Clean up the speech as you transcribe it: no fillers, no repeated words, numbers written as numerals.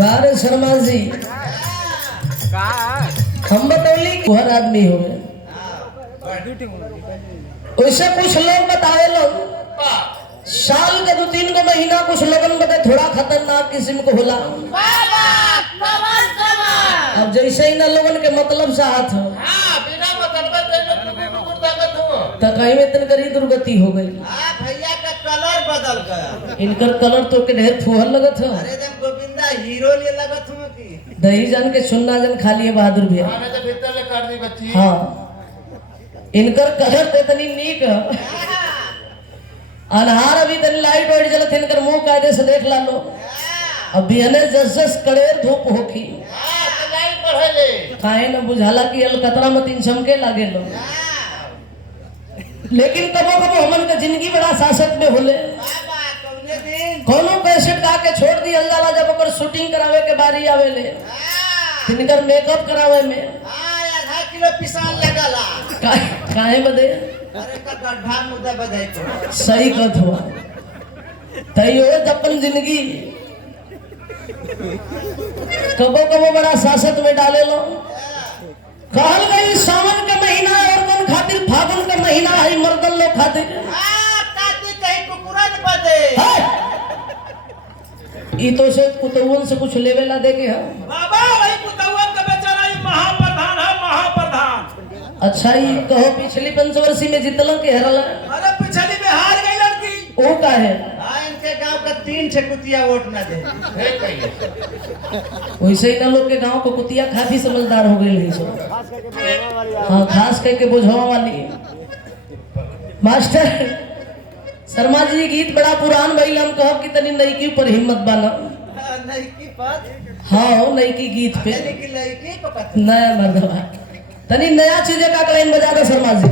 बारे शर्मा जी हम बतौली कि हर आदमी हो गए वैसे कुछ लोग बतावे लोग साल के 2-3 को महीना कुछ लोगन बता थोड़ा खतरनाक किस्म को होला। अब जैसे ही ना लोगन के मतलब से हाथ हो तो कहीं में इतनी करी दुर्गति हो गई। भैया का कलर बदल गया। इनकर कलर तो के ढेर फुहर लगत हो। अरे जब गोविंदा हीरो ले लगत हूँ कि दही जन के सुनना जन खा लिए बहादुर भैया। हाँ इनकर कलर तो इतनी नीक है अनहार अभी तनी लाइट वाइट जलत इनकर मुंह कायदे से देख ला लो। अब बिहने जस कड़ेर धूप होखी काहे न बुझाला कि अलकतरा में 3 चमके लागे लो। लेकिन कबो कबो हमन के जिंदगी बड़ा शासक में होले। कोनो कैसेट गा के छोड़ दी जाला जब ओकर शूटिंग करावे के बारी आवेले इनकर मेकअप करावे में आधा किलो पिसान लगला काहे बदे अरे का गड्ढा मुद्दा बजाई तो सही कथ हुआ तैयो अपन जिंदगी कबो कबो बड़ा शासक में डाले लो। कहल गई सावन के महीना औरतन खातिर फागुन के महीना है मर्दन लोग खातिर ताती कहीं कुकुरन बदे ई तो से कुतवन से कुछ लेवे ला देके है बाबा वही कुतवन का बेचारा ये महाप्रधान है महाप्रधान। अच्छा ये कहो पिछली पंचवर्षी में जितल के हरला अरे पिछली में हार गई लड़की वो का है इनके गांव का 3 छे कुतिया वोट ना दे। वैसे ही ना लोग के गांव को कुतिया काफी समझदार हो गई है सब। हाँ खास करके बुझावा वाली मास्टर शर्मा जी गीत बड़ा पुरान भइल हम कहो कि तनी नई के ऊपर हिम्मत बाना लड़की पर हाँ नई की गीत पे लड़की को पता नया मर्दवा तनी नया चीजें का लाइन बजा दे शर्मा जी।